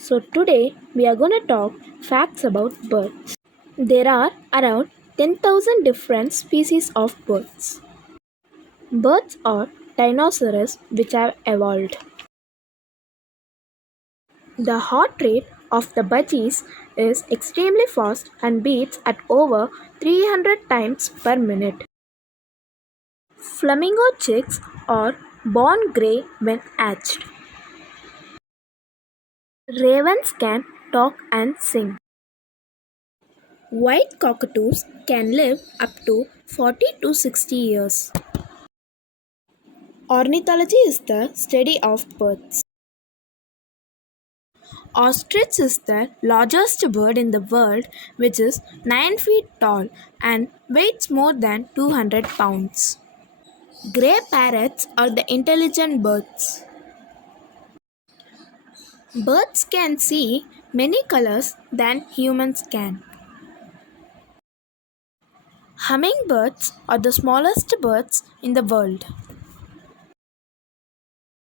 So today we are going to talk facts about birds. There are around 10,000 different species of birds. Birds are dinosaurs which have evolved. The heart rate of the budgies is extremely fast and beats at over 300 times per minute. Flamingo chicks are born grey when hatched. Ravens can talk and sing. White cockatoos can live up to 40 to 60 years. Ornithology is the study of birds. Ostrich is the largest bird in the world, which is 9 feet tall and weighs more than 200 pounds. Grey parrots are the intelligent birds. Birds can see many colors than humans can. Hummingbirds are the smallest birds in the world.